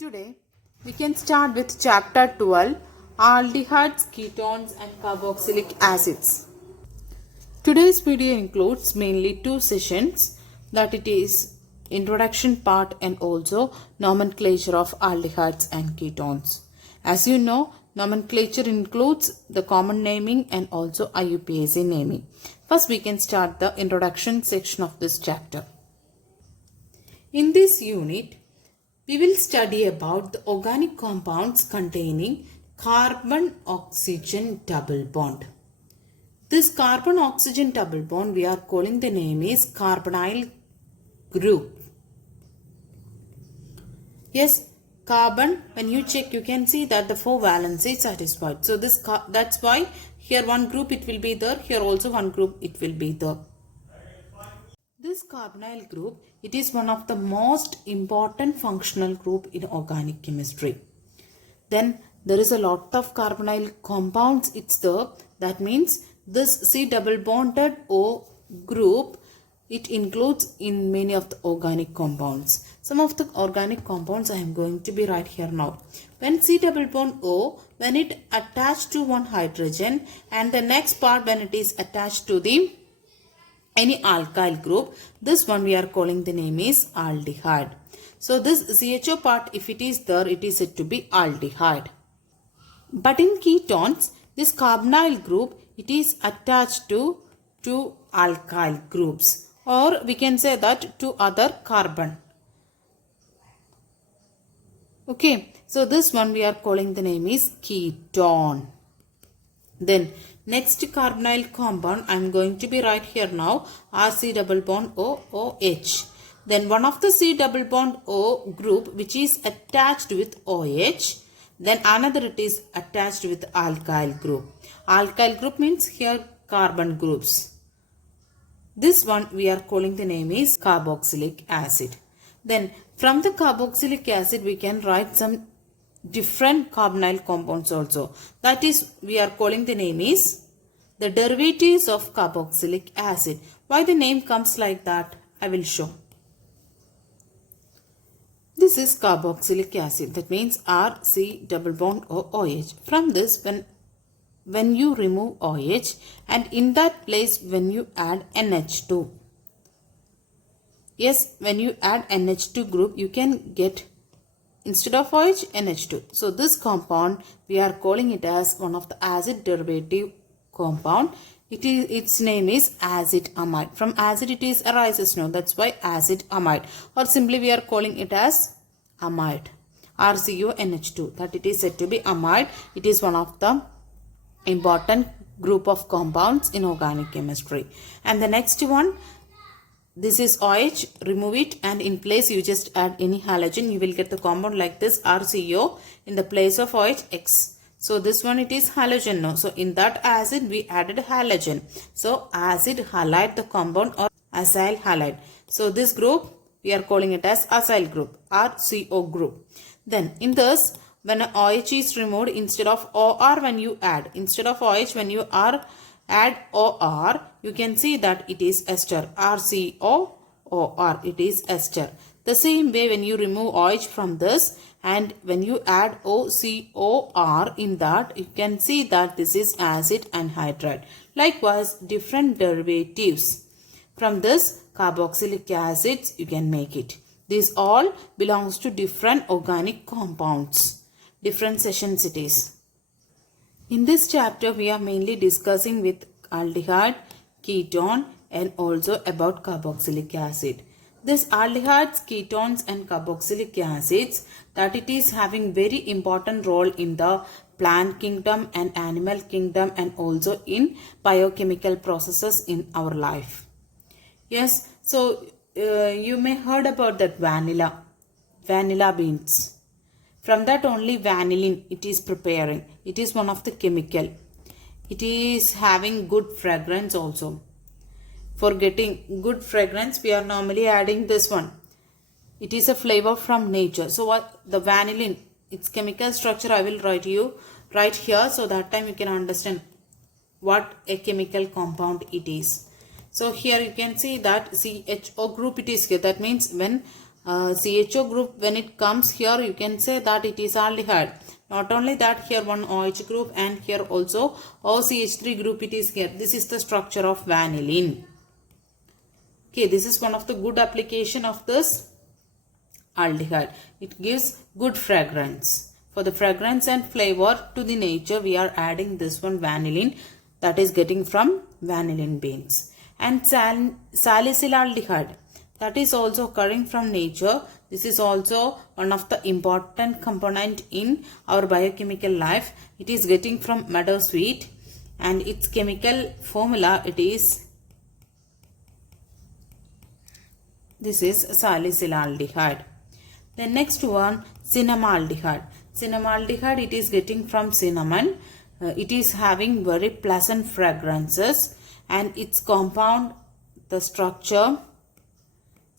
Today we can start with chapter 12, Aldehydes, Ketones and Carboxylic Acids. Today's video includes mainly two sessions, that it is introduction part and also nomenclature of aldehydes and ketones. As you know, nomenclature includes the common naming and also IUPAC naming. First we can start the introduction section of this chapter. In this unit, we will study about the organic compounds containing carbon-oxygen double bond. This carbon-oxygen double bond we are calling the name is carbonyl group. Yes, carbon, when you check you can see that the 4 valency is satisfied. So that's why here one group it will be there, here also one group it will be there. This carbonyl group, it is one of the most important functional group in organic chemistry. Then there is a lot of carbonyl compounds it's there. That means this C double bonded O group, it includes in many of the organic compounds. Some of the organic compounds I am going to be right here now. When C double bond O, when it attached to one hydrogen and the next part when it is attached to the any alkyl group, this one we are calling the name is aldehyde. So this CHO part, if it is there, it is said to be aldehyde. But in ketones, this carbonyl group, it is attached to two alkyl groups, or we can say that to other carbon. Okay, so this one we are calling the name is ketone. Then next carbonyl compound I am going to be right here now, RC double bond OH. Then one of the C double bond O group which is attached with OH. Then another it is attached with alkyl group. Alkyl group means here carbon groups. This one we are calling the name is carboxylic acid. Then from the carboxylic acid we can write some different carbonyl compounds also. That is we are calling the name is the derivatives of carboxylic acid. Why the name comes like that, I will show. This is carboxylic acid, that means RC double bond OH. From this when you remove OH and in that place when you add NH2. Yes, when you add NH2 group you can get instead of OH NH2. So this compound we are calling it as one of the acid derivative compound. Its name is acid amide. From acid it is arises now, that's why acid amide, or simply we are calling it as amide, RCONH2, that it is said to be amide. It is one of the important group of compounds in organic chemistry. And the next one, this is OH, remove it and in place you just add any halogen, you will get the compound like this, RCO, in the place of OH X. So this one it is halogen now. So in that acid we added halogen. So acid halide the compound or acyl halide. So this group we are calling it as acyl group, RCO group. Then in this when OH is removed, instead of OR when you add, instead of OH when you add OR, you can see that it is ester, RCOOR, it is ester. The same way when you remove OH from this and when you add OCOR in that, you can see that this is acid anhydride. Likewise, different derivatives. From this carboxylic acids you can make it. This all belongs to different organic compounds. Different sessions it is. In this chapter we are mainly discussing with aldehyde, ketone and also about carboxylic acid. This aldehydes, ketones and carboxylic acids, that it is having very important role in the plant kingdom and animal kingdom and also in biochemical processes in our life. Yes, so you may heard about that vanilla beans. From that only vanillin it is preparing. It is one of the chemical. It is having good fragrance also. For getting good fragrance we are normally adding this one. It is a flavor from nature. So what the vanillin, its chemical structure I will write you right here, so that time you can understand what a chemical compound it is. So here you can see that CHO group it is here. That means when CHO group, when it comes here, you can say that it is aldehyde. Not only that, here one OH group and here also OCH3 group it is here. This is the structure of vanillin. Okay, this is one of the good application of this aldehyde. It gives good fragrance. For the fragrance and flavor to the nature, we are adding this one vanillin, that is getting from vanillin beans. And salicylaldehyde, that is also occurring from nature. This is also one of the important component in our biochemical life. It is getting from meadowsweet and its chemical formula this is salicylaldehyde. The next one, cinnamaldehyde. Cinnamaldehyde, it is getting from cinnamon. It is having very pleasant fragrances and its compound, the structure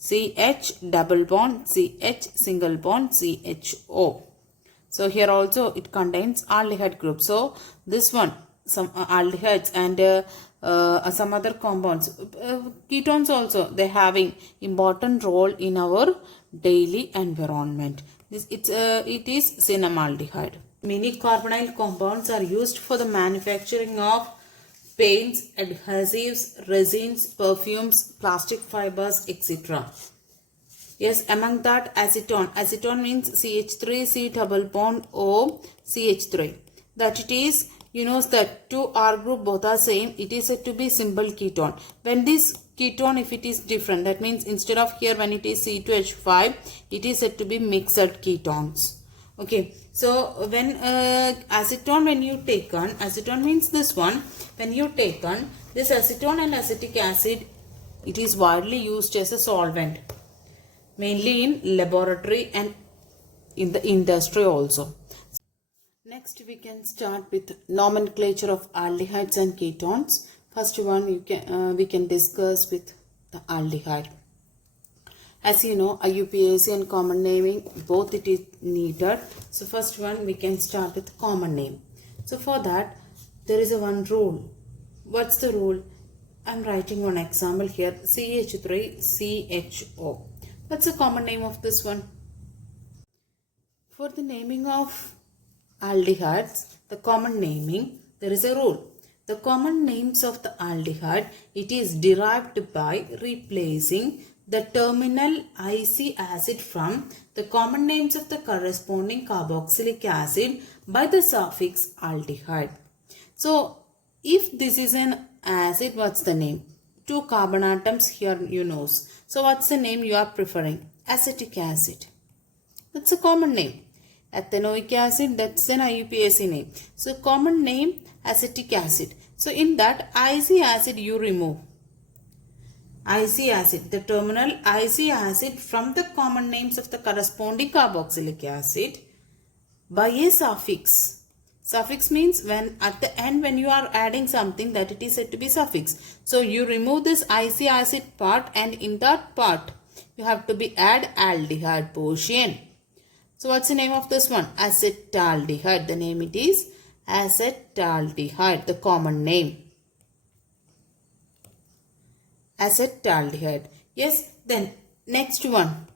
CH double bond CH single bond CHO. So here also it contains aldehyde group. So this one, some aldehydes and some other compounds, ketones also, they having important role in our daily environment. It is cinnamaldehyde. Many carbonyl compounds are used for the manufacturing of paints, adhesives, resins, perfumes, plastic fibers, etc. Yes, among that acetone. Acetone means CH3C double bond O CH3. That it is, you know that two R group both are same. It is said to be simple ketone. When this ketone, if it is different, that means instead of here when it is C2H5, it is said to be mixed ketones. Okay, so when acetone, when you take on, acetone means this one, when you take on this acetone and acetic acid, it is widely used as a solvent, mainly in laboratory and in the industry also. Next we can start with nomenclature of aldehydes and ketones. First one we can discuss with the aldehyde. As you know, IUPAC and common naming, both it is needed. So first one we can start with common name. So for that there is a one rule. What's the rule? I am writing one example here, CH3CHO. What's the common name of this one? For the naming of aldehydes, the common naming, there is a rule. The common names of the aldehyde, it is derived by replacing the terminal IC acid from the common names of the corresponding carboxylic acid by the suffix aldehyde. So, if this is an acid, what's the name? Two carbon atoms here you know. So, what's the name you are preferring? Acetic acid. That's a common name. Ethanoic acid, that's an IUPAC name. So, common name acetic acid. So, in that IC acid you remove. IC acid, the terminal IC acid from the common names of the corresponding carboxylic acid by a suffix. Suffix means when at the end when you are adding something, that it is said to be suffix. So you remove this IC acid part and in that part you have to be add aldehyde portion. So what's the name of this one? Acetaldehyde. The name it is acetaldehyde, the common name. Acetaldehyde. Yes, then next one.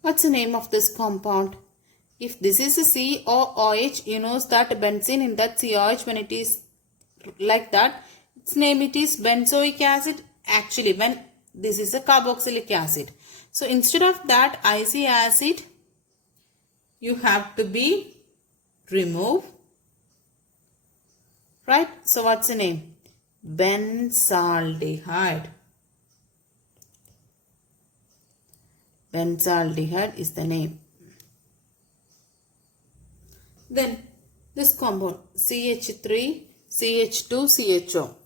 What's the name of this compound? If this is a COOH, you know that benzene in that COH, when it is like that, its name it is benzoic acid. Actually, when this is a carboxylic acid. So instead of that IC acid, you have to be remove. Right? So what's the name? Benzaldehyde. Benzaldehyde is the name. Then this compound CH3, CH2, CHO.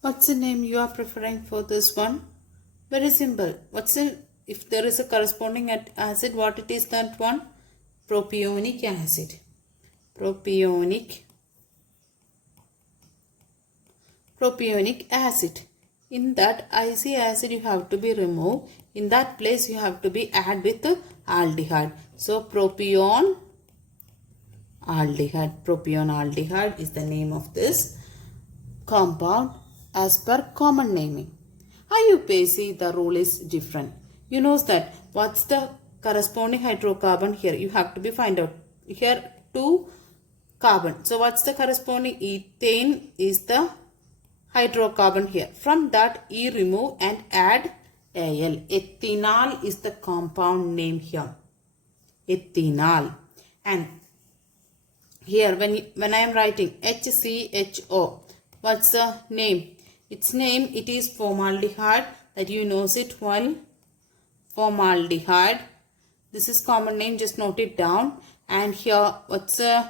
What's the name you are preferring for this one? Very simple. If there is a corresponding acid, what it is that one? Propionic acid. Propionic acid. In that IC acid you have to be removed. In that place you have to be add with aldehyde. So propion aldehyde. Propion aldehyde is the name of this compound as per common naming. IUPAC, the rule is different. You know that what's the corresponding hydrocarbon here? You have to be find out. Here 2 carbon. So what's the corresponding? Ethane is the hydrocarbon here. From that E remove and add Al. Ethanol is the compound name here. Ethanol. And here when I am writing HCHO, what's the name? Its name, it is formaldehyde, that you knows it well. Formaldehyde. This is common name, just note it down. And here what's the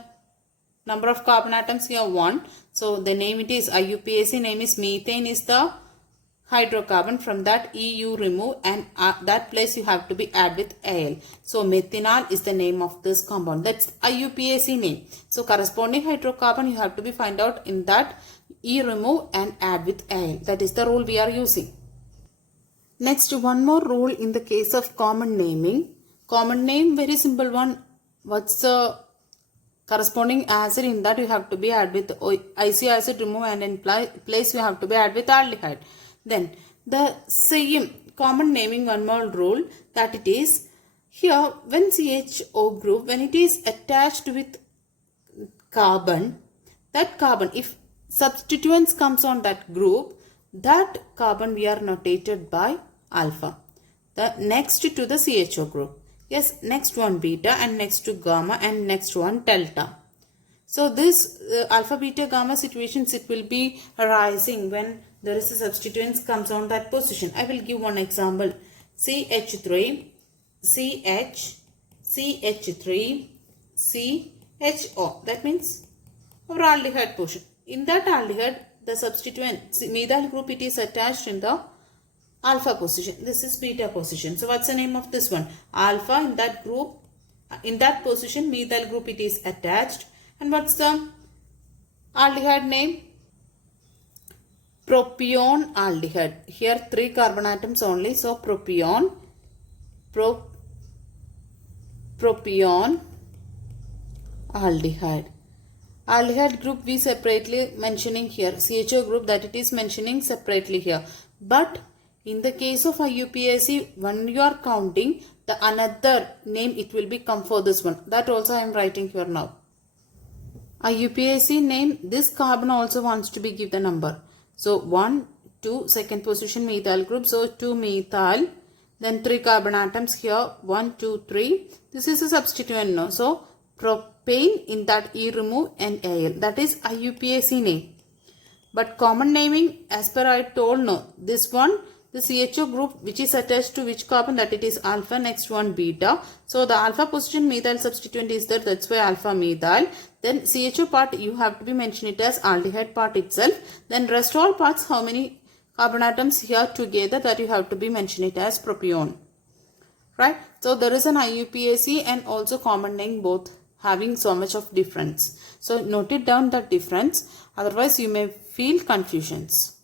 number of carbon atoms here? 1. So the name it is IUPAC name is methane is the hydrocarbon. From that E you remove and that place you have to be add with Al. So methanol is the name of this compound. That's IUPAC name. So corresponding hydrocarbon you have to be find out in that E remove and add with Al. That is the rule we are using. Next, one more rule in the case of common naming. Common name, very simple one. What's the corresponding acid? In that you have to be add with IC acid remove and in place you have to be add with aldehyde. Then the same common naming, one more rule, that it is here when CHO group, when it is attached with carbon, that carbon, if substituents comes on that group, that carbon we are notated by alpha. The next to the CHO group. Yes, next one beta and next to gamma and next one delta. So this alpha, beta, gamma situations, it will be arising when there is a substituents comes on that position. I will give one example. CH3, CH, CH3, CHO. That means our aldehyde portion. In that aldehyde, the substituent methyl group, it is attached in the alpha position. This is beta position. So what's the name of this one? Alpha. In that group, in that position, methyl group, it is attached. And what's the aldehyde name? Propione aldehyde. Here 3 carbon atoms only. So propione, propione aldehyde. Aldehyde group we separately mentioning here. CHO group, that it is mentioning separately here. But in the case of IUPAC, when you are counting, the another name it will be come for this one. That also I am writing here now. IUPAC name, this carbon also wants to be give the number. So 1, 2, second position methyl group. So 2 methyl. Then 3 carbon atoms here. 1, 2, 3. This is a substituent now. So propane, in that E remove and Al. That is IUPAC name. But common naming, as per I told, no. This one, the CHO group which is attached to which carbon, that it is alpha, next one beta. So the alpha position methyl substituent is there, that's why alpha methyl. Then CHO part you have to be mention it as aldehyde part itself. Then rest all parts, how many carbon atoms here together, that you have to be mention it as propione. Right? So there is an IUPAC and also common name, both having so much of difference. So note it down, that difference, otherwise you may feel confusions.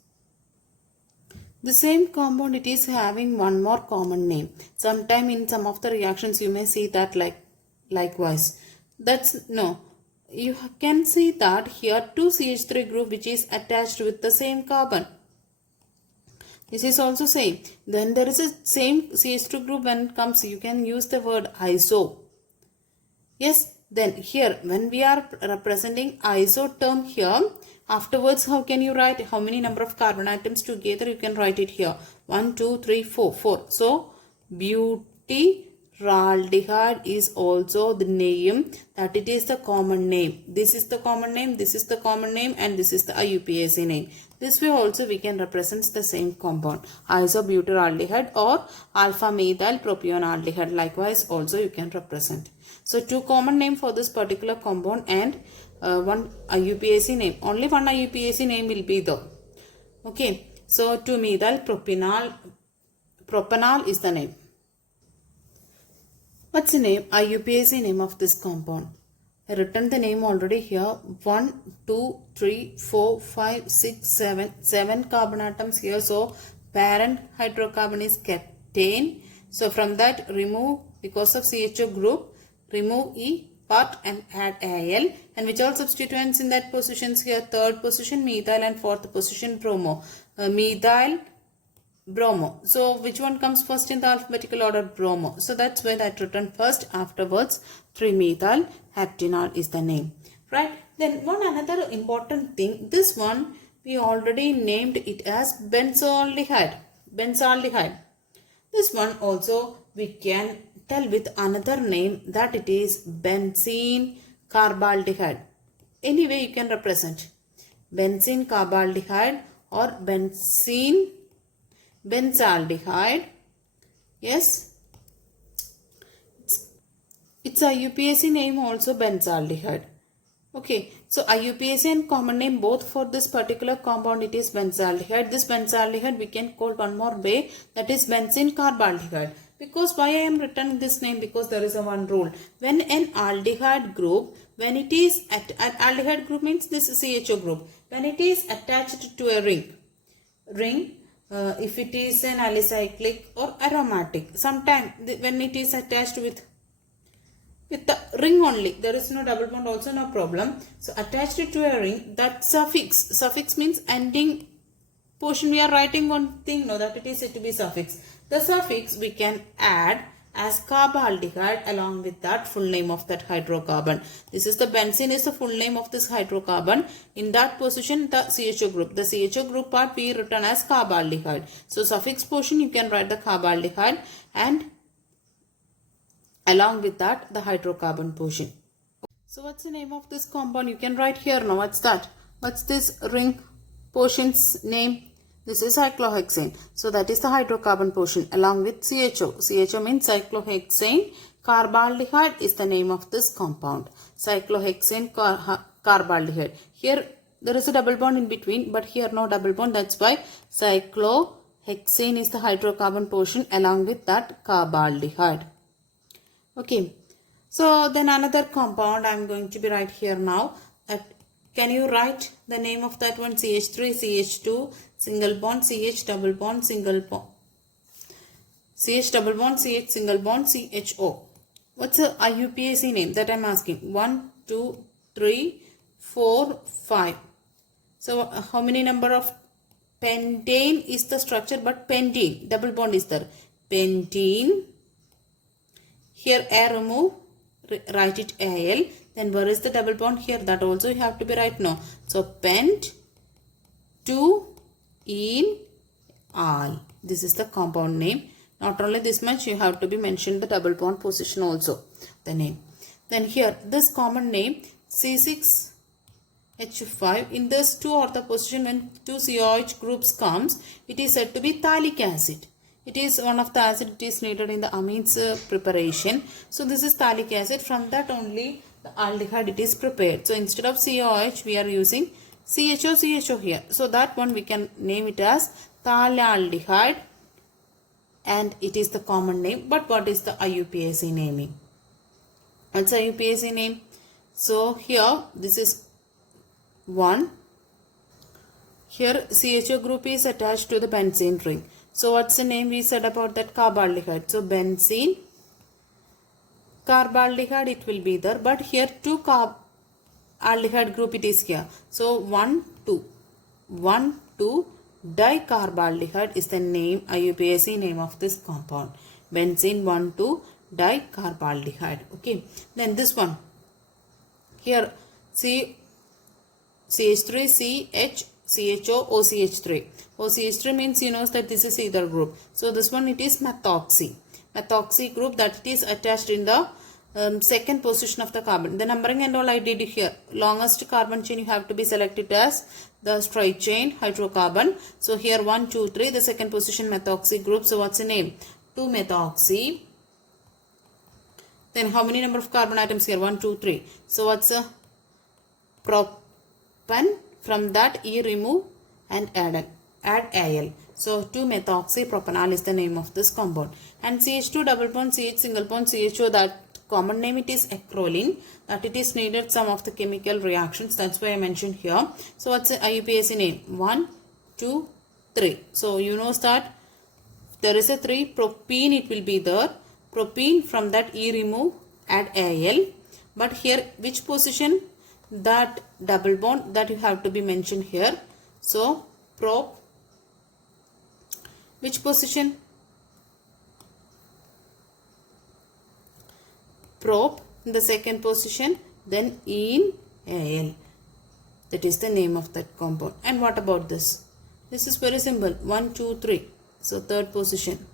The same compound, it is having one more common name. Sometime in some of the reactions you may see that likewise. That's no. You can see that here 2 CH3 group which is attached with the same carbon. This is also same. Then there is a same CH2 group when it comes, you can use the word iso. Yes, then here when we are representing iso term here, afterwards how can you write how many number of carbon atoms together? You can write it here. 1, 2, 3, 4, 4. So butyraldehyde is also the name, that it is the common name. This is the common name, this is the common name, and this is the IUPAC name. This way also we can represent the same compound, isobutyraldehyde or alpha methyl propione aldehyde. Likewise also you can represent. So 2 common name for this particular compound and one IUPAC name. Only one IUPAC name will be there. Okay. So 2 methyl propanol is the name. What's the name? IUPAC name of this compound. I written the name already here. 1, 2, 3, 4, 5, 6, 7. 7 carbon atoms here. So parent hydrocarbon is ketane. So from that remove, because of CHO group, remove E part and add Al. And which all substituents in that positions here? Third position methyl and fourth position bromo. Methyl Bromo. So which one comes first in the alphabetical order? Bromo. So that's why that written first. Afterwards 3-methyl heptanol is the name. Right. Then one another important thing. This one we already named it as benzaldehyde. Benzaldehyde. This one also we can tell with another name that it is benzene carbaldehyde. Anyway you can represent benzene carbaldehyde or benzene benzaldehyde. Yes, it's a UPSC name also benzaldehyde. Okay, so IUPAC and common name both for this particular compound it is benzaldehyde. This benzaldehyde we can call one more way, that is benzene carbaldehyde. Because why I am written this name? Because there is a one rule. When an aldehyde group, when it is aldehyde group means this CHO group, when it is attached to a ring, if it is an alicyclic or aromatic, sometimes when it is attached with the ring only, there is no double bond also, no problem. So attached to a ring, that suffix means ending portion we are writing one thing, no, that it is said to be suffix. The suffix we can add as carbaldehyde along with that full name of that hydrocarbon. This is the benzene is the full name of this hydrocarbon. In that position the CHO group. The CHO group part we written as carbaldehyde. So suffix portion you can write the carbaldehyde and along with that the hydrocarbon portion. So what's the name of this compound? You can write here now. What's that? What's this ring portion's name? This is cyclohexane. So that is the hydrocarbon portion along with CHO. CHO means cyclohexane. Carbaldehyde is the name of this compound. Cyclohexane carbaldehyde. Here there is a double bond in between, but here no double bond. That's why cyclohexane is the hydrocarbon portion along with that carbaldehyde. Okay, so then another compound I am going to be right here now. Can you write the name of that one? CH3, CH2, single bond, CH double bond, single bond, CH double bond, CH single bond, CHO. What's the IUPAC name that I am asking? 1, 2, 3, 4, 5. So how many number of pentane is the structure? But pentene, double bond is there. Pentene. Here A remove, write it Al. Then where is the double bond? Here, that also you have to be right now. So pent 2 in al. This is the compound name. Not only this much, you have to be mentioned the double bond position also, the name. Then here this common name C6H5. In this 2 ortho position, when 2 COH groups comes, it is said to be phthalic acid. It is one of the acid it is needed in the amines preparation. So this is phthalic acid. From that only the aldehyde it is prepared. So instead of COH we are using CHO here. So that one we can name it as phthalaldehyde and it is the common name. But what is the IUPAC naming? What's the IUPAC name? So here this is 1. Here CHO group is attached to the benzene ring. So what's the name we said about that carbaldehyde? So benzene carbaldehyde it will be there, but here 2 aldehyde group it is here. So 1, 2 dicarbaldehyde is the name, IUPAC name of this compound. Benzene 1,2 dicarbaldehyde. Okay. Then this one here CH3 CHO OCH3. OCH3 means you know that this is ethyl group. So this one it is methoxy group that it is attached in the second position of the carbon. The numbering and all I did here. Longest carbon chain you have to be selected as the straight chain hydrocarbon. So here 1, 2, 3 the second position methoxy group. So what's the name? 2-methoxy. Then how many number of carbon atoms here? 1, 2, 3. So what's a propan? From that E remove and add Al. So 2-methoxypropanol is the name of this compound. And CH2 double bond, CH single bond, CHO, that common name it is acrolein, that it is needed some of the chemical reactions. That's why I mentioned here. So what's the IUPAC name? 1, 2, 3. So you know that there is a 3 propene it will be there. Propene, from that E remove, add Al. But here which position? That double bond that you have to be mentioned here. So Which position? Prop in the second position, then in Al. That is the name of that compound. And what about this? This is very simple. 1, 2, 3. So third position.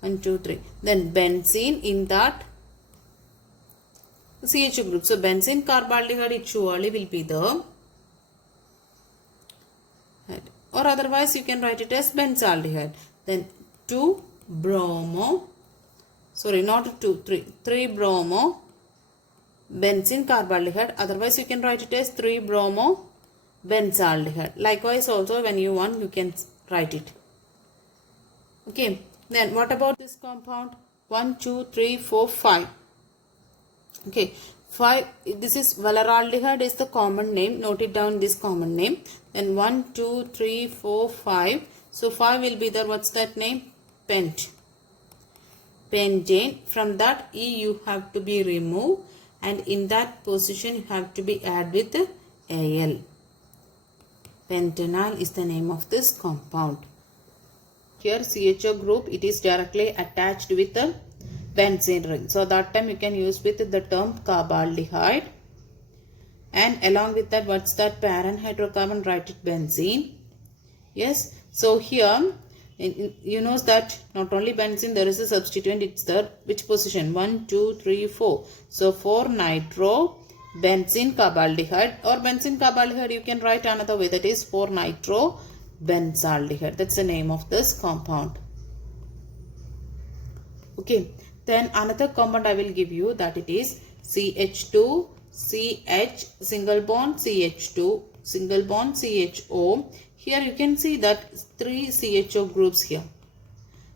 1, 2, 3. Then benzene in that CH group. So benzene carbaldehyde, it surely will be the, or otherwise you can write it as benzaldehyde. Then 2 bromo, sorry, not 2, 3. 3 bromo benzene carbaldehyde. Otherwise you can write it as 3 bromo benzaldehyde. Likewise also when you want, you can write it. Okay. Then what about this compound? 1, 2, 3, 4, 5. Okay. 5. This is valeraldehyde is the common name. Note it down, this common name. Then 1, 2, 3, 4, 5. So 5 will be there. What's that name? Pent. Pentane. From that E you have to be removed. And in that position you have to be add with Al. Pentanal is the name of this compound. Here CHO group, it is directly attached with the benzene ring. So that time you can use with the term carbaldehyde. And along with that, what's that parent hydrocarbon? Write it benzene. Yes. So here, you know that not only benzene, there is a substituent. It's the which position? 1, 2, 3, 4. So 4 nitro benzene carbaldehyde, or benzene carbaldehyde you can write another way, that is 4 nitro benzaldehyde. That's the name of this compound. Okay. Then another compound I will give you, that it is CH2 CH single bond CH2 single bond CHO. Here you can see that 3 CHO groups here.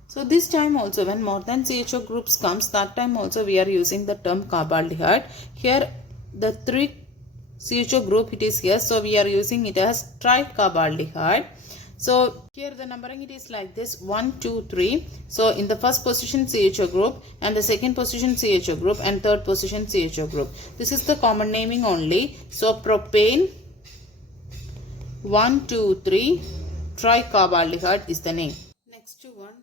So this time also when more than CHO groups comes, that time also we are using the term carbaldehyde. Here the 3 CHO group it is here, so we are using it as tricarbaldehyde. So here the numbering it is like this: 1, 2, 3. So in the first position CHO group, and the second position CHO group, and third position CHO group. This is the common naming only. So propane 1, 2, 3 tricarbaldehyde is the name. Next one,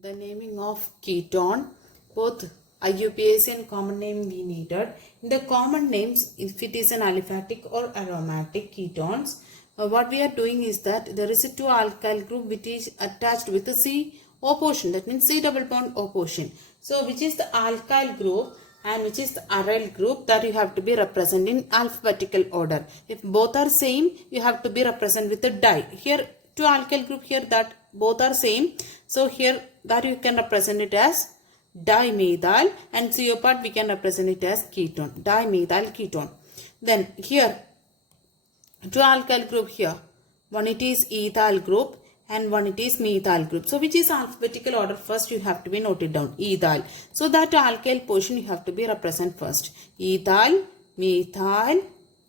the naming of ketone. Both IUPAC and common name we needed. In the common names, if it is an aliphatic or aromatic ketones, what we are doing is that there is a 2 alkyl group which is attached with a CO portion. That means C double bond O portion. So which is the alkyl group and which is the aryl group, that you have to be represented in alphabetical order. If both are same, you have to be represented with a di. Here 2 alkyl group, here that both are same. So here that you can represent it as dimethyl, and CO part we can represent it as ketone, dimethyl ketone. Then here 2 alkyl group here, one it is ethyl group and one it is methyl group. So which is alphabetical order first you have to be noted down, ethyl. So that alkyl portion you have to be represent first. Ethyl, methyl,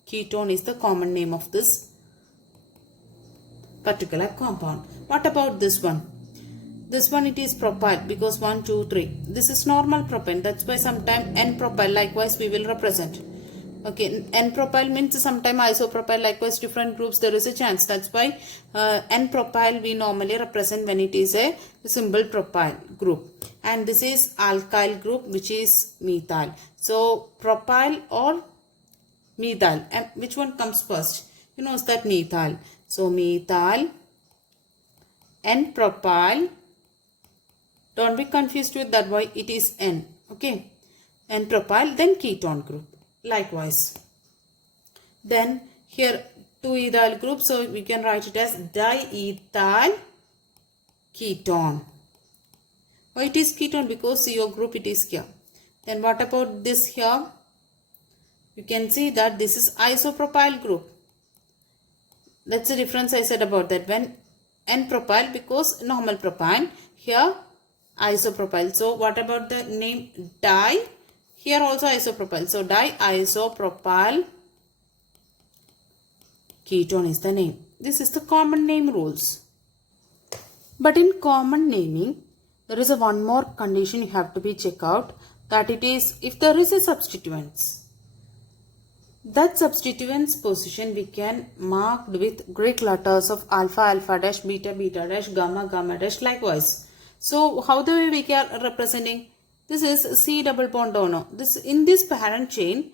ketone is the common name of this particular compound. What about this one? This one it is propyl, because 1, 2, 3. This is normal propane. That's why sometime N-propyl likewise we will represent. Okay, N-propyl means sometime isopropyl, likewise different groups there is a chance. That's why N-propyl we normally represent when it is a simple propyl group. And this is alkyl group which is methyl. So propyl or methyl, and which one comes first? You know that methyl. So methyl, N-propyl. Don't be confused with that, why it is N. Okay, N-propyl, then ketone group. Likewise. Then here 2 ethyl group, so we can write it as diethyl ketone. Why it is ketone? Because CO group it is here. Then what about this here? You can see that this is isopropyl group. That's the difference I said about that. When N-propyl, because normal propane, here isopropyl. So what about the name di? Here also isopropyl. So diisopropyl ketone is the name. This is the common name rules. But in common naming, there is a one more condition you have to be check out, that it is if there is a substituents. That substituents position we can mark with Greek letters of alpha, alpha dash, beta, beta dash, gamma, gamma dash, likewise. So how the way we are representing? This is C double bond O. This in this parent chain,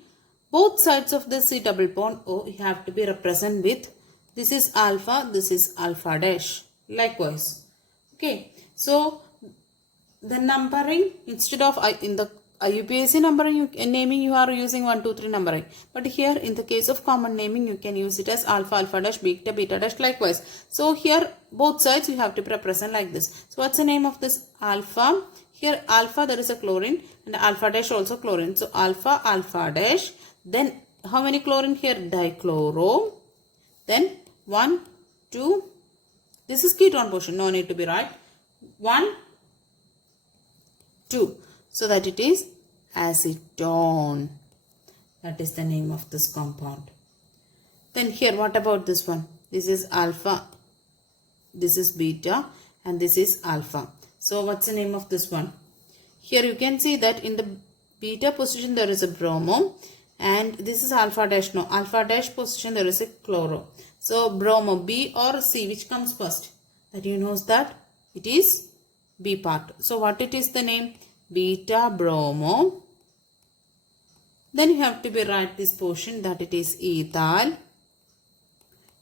both sides of the C double bond O you have to be represented with, this is alpha, this is alpha dash. Likewise. Okay. So the numbering, instead of in the IUPAC numbering naming you are using 1, 2, 3 numbering. But here in the case of common naming you can use it as alpha, alpha dash, beta, beta dash, likewise. So here both sides you have to represent like this. So what's the name of this? Alpha. Here alpha there is a chlorine and alpha dash also chlorine. So alpha, alpha dash. Then how many chlorine here? Dichloro. Then 1, 2. This is ketone portion. No need to be right. 1, 2. So that it is acetone. That is the name of this compound. Then here what about this one? This is alpha, this is beta and this is alpha. So what's the name of this one? Here you can see that in the beta position there is a bromo and this is alpha dash. No, alpha dash position there is a chloro. So bromo, B or C, which comes first? That you know that it is B part. So what it is the name? Beta bromo. Then you have to be write this portion that it is ethyl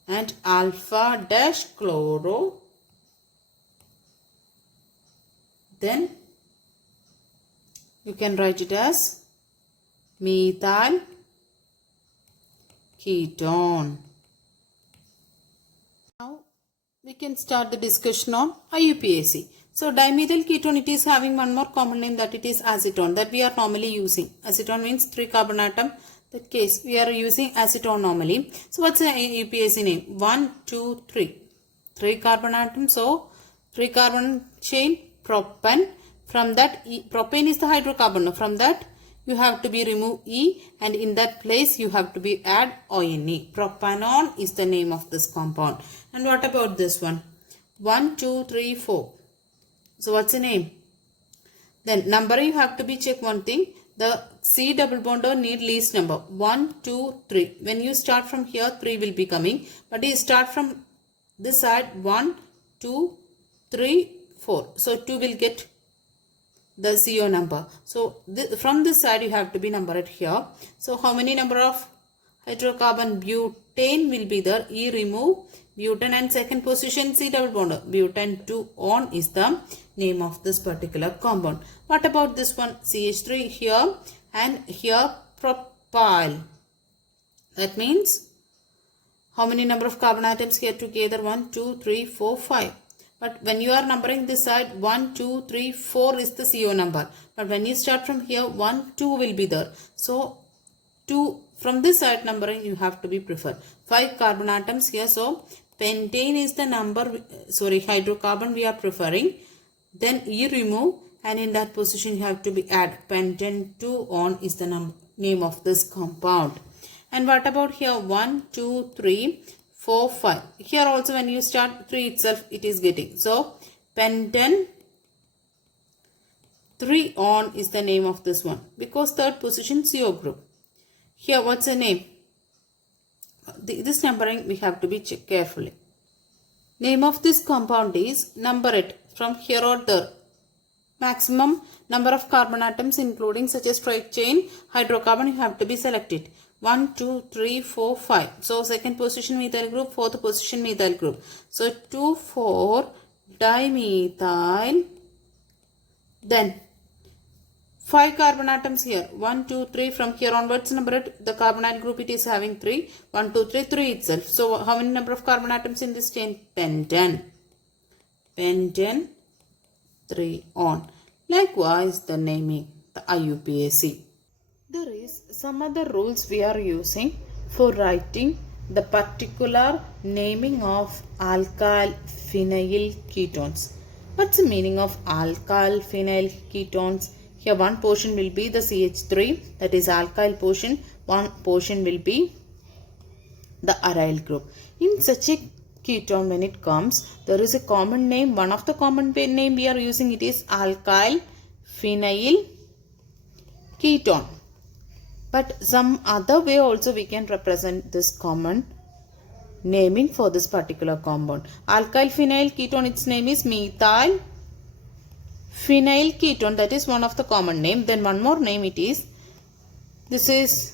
and alpha dash chloro. Then you can write it as methyl ketone. Now we can start the discussion on IUPAC. So dimethyl ketone, it is having one more common name, that it is acetone, that we are normally using. Acetone means 3 carbon atom. That case we are using acetone normally. So what's the IUPAC name? 1, 2, 3. 3 carbon atom. So 3 carbon chain propane. From that propane is the hydrocarbon. From that you have to be remove E and in that place you have to be add ONE. Propanone is the name of this compound. And what about this one? 1, 2, 3, 4. So what's the name? Then number you have to be check one thing. The C double bond need least number 1, 2, 3. When you start from here 3 will be coming. But you start from this side 1, 2, 3, 4. So 2 will get the CO number. So from this side you have to be numbered here. So how many number of hydrocarbon? Butane will be there. E remove butane and second position C double bond. Butane 2 on is the name of this particular compound. What about this one? CH3 here and here propyl. That means how many number of carbon atoms here together? 1, 2, 3, 4, 5. But when you are numbering this side 1, 2, 3, 4 is the CO number. But when you start from here 1, 2 will be there. So 2 from this side numbering you have to be preferred. 5 carbon atoms here. So pentane is the number, hydrocarbon we are preferring. Then E remove and in that position you have to be add pentane 2 on is the name of this compound. And what about here? 1, 2, 3, 4, 5. Here also when you start 3 itself it is getting. So pentane 3 on is the name of this one because third position CO group. Here what's the name? This numbering we have to be checked carefully. Name of this compound is, number it from here or there. Maximum number of carbon atoms including such as straight chain hydrocarbon you have to be selected. 1, 2, 3, 4, 5. So second position methyl group, fourth position methyl group. So 2, 4 dimethyl. Then 5 carbon atoms here. 1, 2, 3. From here onwards number it. The carbonate group it is having 3. 1, 2, 3, 3 itself. So how many number of carbon atoms in this chain? Pentane. Pentane 3 on. Likewise the naming, the IUPAC. There is some other rules we are using for writing the particular naming of alkyl phenyl ketones. What's the meaning of alkyl phenyl ketones? Here one portion will be the CH3, that is alkyl portion. One portion will be the aryl group. In such a ketone when it comes, there is a common name. One of the common name we are using it is alkyl phenyl ketone. But some other way also we can represent this common naming for this particular compound. Alkyl phenyl ketone, its name is methyl phenyl ketone, that is one of the common name. Then one more name it is, this is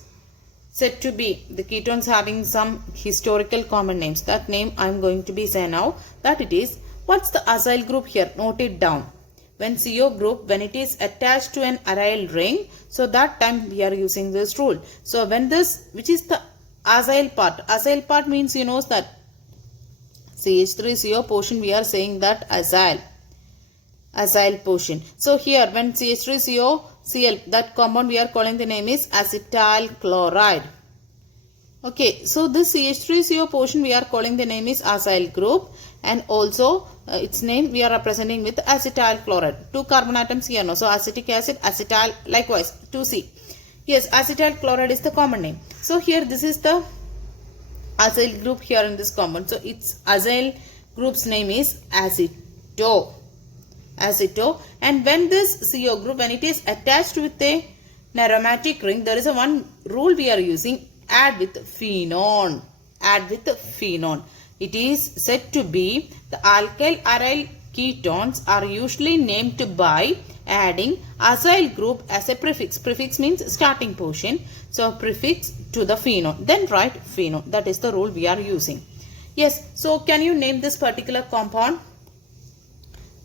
said to be the ketones having some historical common names. That name I am going to be say now, that it is, what's the acyl group here? Note it down. When CO group, when it is attached to an aryl ring, so that time we are using this rule. So when this, which is the acyl part means you know that CH3CO portion, we are saying that acyl portion. So here when CH3CO Cl, that compound we are calling the name is acetyl chloride. Okay, so this CH3CO portion we are calling the name is acyl group, and also its name we are representing with acetyl chloride. 2 carbon atoms here, no? So acetic acid, acetyl, likewise 2C. Yes, acetyl chloride is the common name. So here this is the acyl group here in this compound. So its acyl group's name is aceto. And when this CO group, when it is attached with a aromatic ring, there is a one rule we are using, add with phenone. It is said to be the alkyl aryl ketones are usually named by adding acyl group as a prefix. Prefix means starting portion. So prefix to the phenone. Then write phenone. That is the rule we are using. Yes. So can you name this particular compound?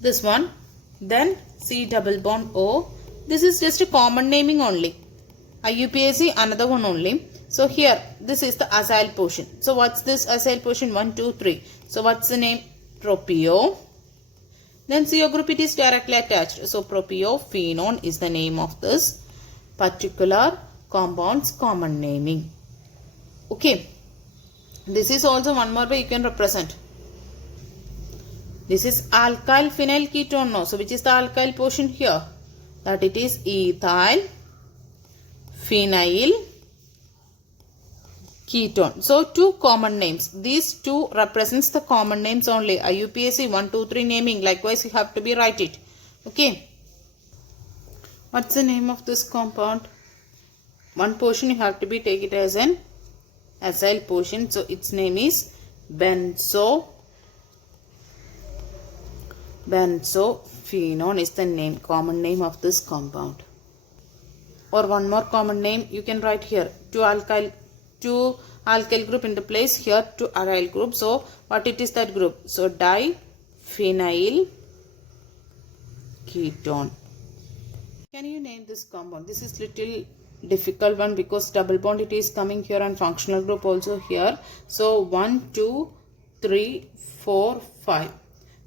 This one. Then C double bond O. This is just a common naming only. IUPAC another one only. So here this is the acyl portion. So what's this acyl portion? 1, 2, 3. So what's the name? Propio. Then CO group, it is directly attached. So propiophenone is the name of this particular compound's common naming. Okay. This is also one more way you can represent. This is alkyl phenyl ketone now. So which is the alkyl portion here? That it is ethyl phenyl ketone. So 2 common names. These 2 represents the common names only. IUPAC 1, 2, 3 naming. Likewise you have to be write it. Okay. What's the name of this compound? One portion you have to be take it as an acyl portion. So its name is benzophenone is the name, common name of this compound. Or one more common name you can write here. 2 alkyl group in the place here, 2 aryl group. So what it is that group? So diphenyl ketone. Can you name this compound? This is little difficult one because double bond it is coming here and functional group also here. So 1, 2, 3, 4, 5.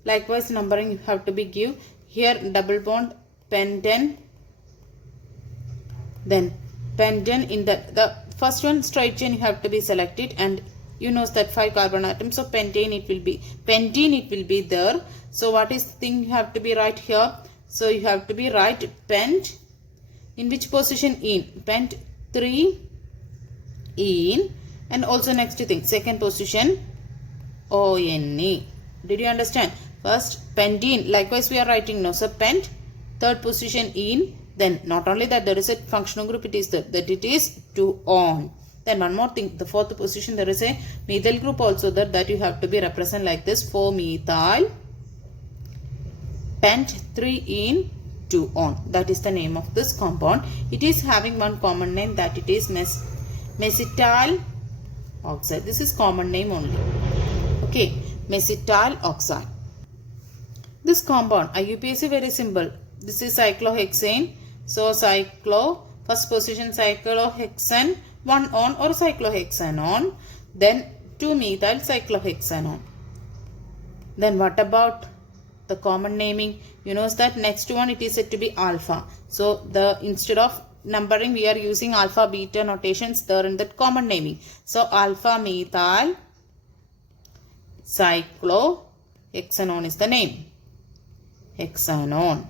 Likewise numbering you have to be give. Here double bond pentan. Then pentan in the first one straight chain you have to be selected, and you know that 5 carbon atoms. So pentane it will be there. So what is the thing you have to be right here? So you have to be right pent. In which position? In pent 3 in, and also next thing second position ONE. Did you understand? First pentene, likewise we are writing now. So pent, third position in. Then not only that, there is a functional group it is that it is 2 on. Then one more thing, the fourth position there is a methyl group also that you have to be represent like this, 4-methyl pent 3 in 2 on. That is the name of this compound. It is having one common name, that it is mesitol oxide. This is common name only. Okay, mesitol oxide. This compound IUPAC very simple. This is cyclohexane. So first position cyclohexane 1 on or cyclohexanone. Then 2-methyl cyclohexanone. Then what about the common naming? You know that next one it is said to be alpha. So instead of numbering we are using alpha beta notations there in that common naming. So alpha methyl cyclohexanone is the name. Hexanone.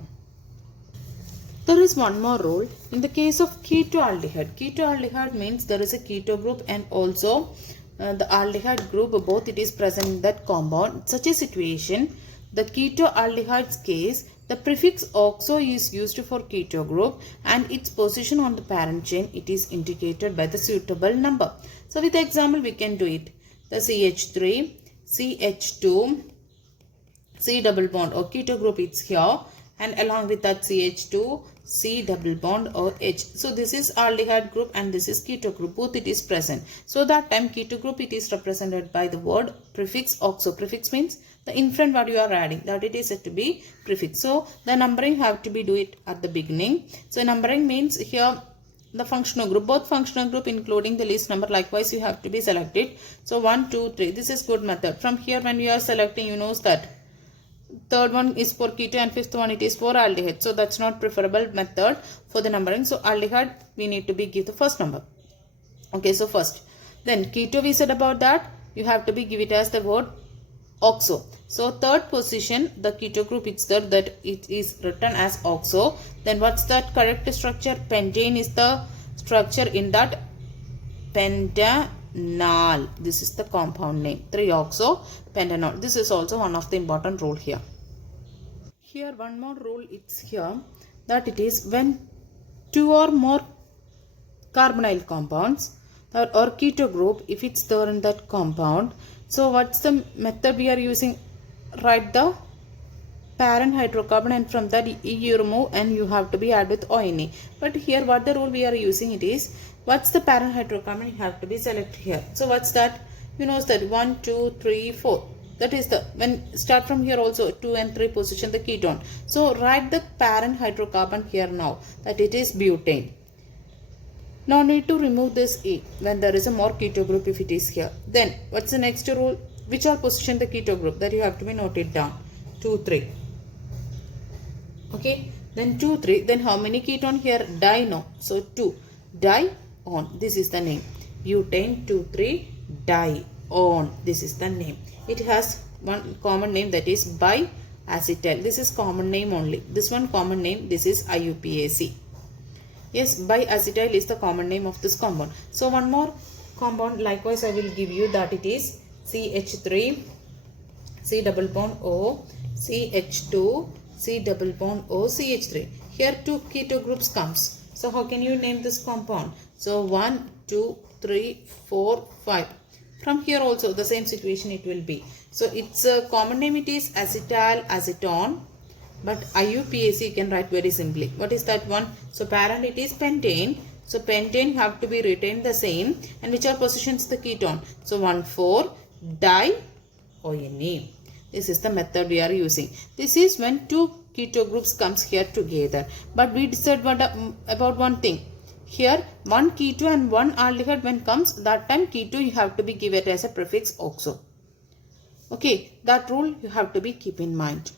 There is one more rule in the case of ketoaldehyde. Ketoaldehyde means there is a keto group and also the aldehyde group, both it is present in that compound. In such a situation, the ketoaldehyde's case, the prefix oxo is used for keto group and its position on the parent chain, it is indicated by the suitable number. So with the example we can do it. The CH3, CH2, C double bond or keto group it's here, and along with that CH2, C double bond OH. So this is aldehyde group and this is keto group. Both it is present. So that time keto group it is represented by the word prefix oxo. Prefix means the in front what you are adding, that it is said to be prefix. So the numbering have to be do it at the beginning. So numbering means here the functional group, both functional group including the least number, likewise you have to be selected. So 1, 2, 3, this is good method. From here when you are selecting, you know that third one is for keto and fifth one it is for aldehyde. So that's not preferable method for the numbering. So aldehyde we need to be give the first number. Okay, so first. Then keto we said about that, you have to be give it as the word oxo. So third position, the keto group it's there that it is written as oxo. Then what's that correct structure? Pentane is the structure in that pentanol. This is the compound name. 3-oxo pentanol. This is also one of the important rule here. Here one more rule it's here, that it is when two or more carbonyl compounds or keto group, if it's there in that compound, so what's the method we are using? Write the parent hydrocarbon and from that you remove and you have to be add with ONA. But here what the rule we are using it is, what's the parent hydrocarbon you have to be select here. So what's that? You know that 1, 2, 3, 4. That is the, when start from here also 2 and 3 position the ketone. So write the parent hydrocarbon here now, that it is butane. No need to remove this E when there is a more keto group if it is here. Then what's the next rule? Which are position the keto group, that you have to be noted down. 2, 3. Okay. Then 2, 3. Then how many ketone here? Di no. So 2. Di on. This is the name. Butane 2, 3 di on. This is the name. It has one common name, that is biacetyl. This is common name only. This one common name. This is IUPAC. Yes, biacetyl is the common name of this compound. So one more compound likewise I will give you, that it is CH3, C double bond O, CH2, C double bond O, CH3. Here two keto groups comes. So how can you name this compound? So 1, 2, 3, 4, 5. From here also the same situation it will be. So its common name it is acetyl acetone. But IUPAC you can write very simply. What is that one? So parent it is pentane. So pentane have to be retained the same. And which are positions the ketone? So 1, 4 di ONA. This is the method we are using. This is when two keto groups comes here together. But we said about one thing. Here one keto and one aldehyde when comes, that time keto you have to be given as a prefix oxo. Okay, that rule you have to be keep in mind.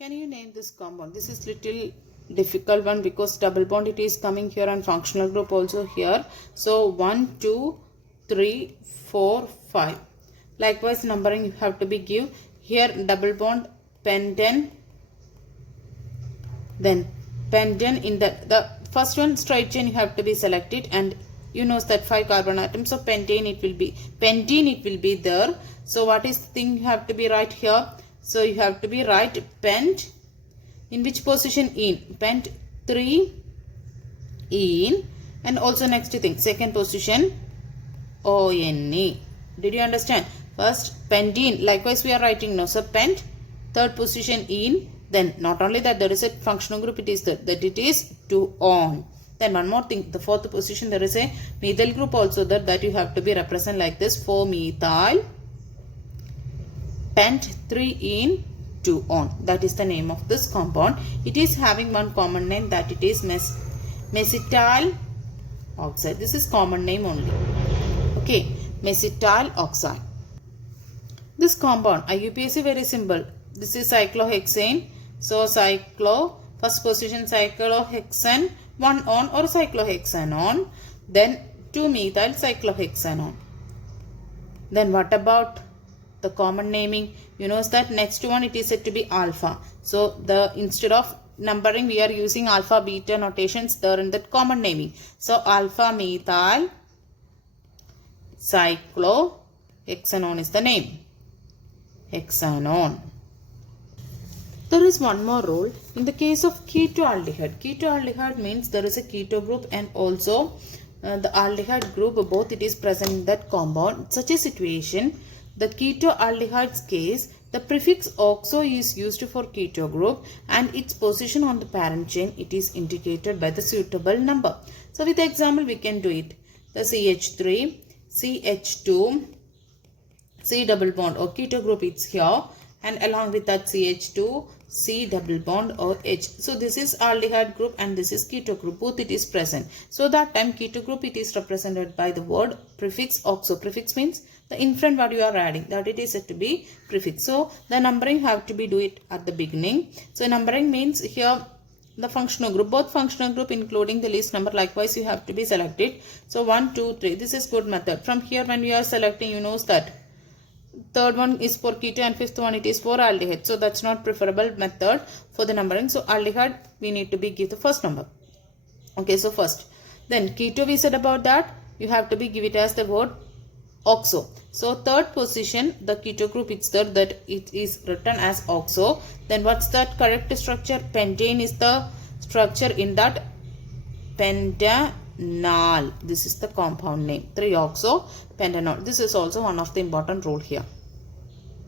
Can you name this compound? This is little difficult one because double bond it is coming here and functional group also here. So 1, 2, 3, 4, 5. Likewise numbering you have to be give. Here double bond pentane. Then pentane in the first one straight chain you have to be selected, and you know that 5 carbon atoms. So pentane it will be there. So what is the thing you have to be right here? So you have to be write pent, in which position? In pent 3 in, and also next thing second position ONA. Did you understand? First pentene, likewise we are writing now. So pent, third position in. Then not only that, there is a functional group it is that it is 2 on. Then one more thing, the fourth position there is a methyl group also that you have to be represent like this, 4-methyl pent 3 in 2 on. That is the name of this compound. It is having one common name, that it is mesitol oxide. This is common name only. Okay, mesitol oxide. This compound IUPAC very simple. This is cyclohexane. So first position cyclohexane 1 on or cyclohexanone. Then 2-methyl cyclohexanone. Then what about the common naming? You know that next one it is said to be alpha. So instead of numbering we are using alpha beta notations there in that common naming. So alpha methyl cyclohexanone is the name. Hexanone. There is one more rule in the case of ketoaldehyde. Ketoaldehyde means there is a keto group and also the aldehyde group, both it is present in that compound. In such a situation, the ketoaldehyde's case, The prefix oxo is used for keto group and its position on the parent chain, it is indicated by the suitable number. So with the example we can do it. The CH3, CH2, C double bond or keto group is here, and along with that CH2, C double bond or H. So this is aldehyde group and this is keto group, both it is present. So that time keto group it is represented by the word prefix oxo. Prefix means the in front what you are adding, that it is said to be prefix. So the numbering have to be do it at the beginning. So numbering means here the functional group, both functional group including the list number, likewise you have to be selected. So 1, 2, 3, this is good method. From here when you are selecting, you know that third one is for keto and fifth one it is for aldehyde. So that's not preferable method for the numbering. So aldehyde we need to be give the first number. Okay, so first. Then keto we said about that, you have to be give it as the word oxo. So third position, the keto group it's there, that it is written as oxo. Then what's that correct structure? Pentane is the structure in that pentanol. This is the compound name. 3-oxo pentanol. This is also one of the important rule here.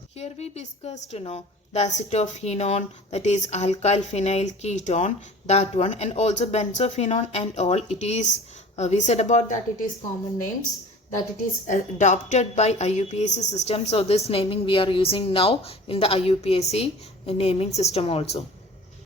Here we discussed, the acetophenone, that is alkyl phenyl ketone, that one, and also benzophenone and all. It is we said about that it is common names, that it is adopted by IUPAC system. So this naming we are using now in the IUPAC naming system also.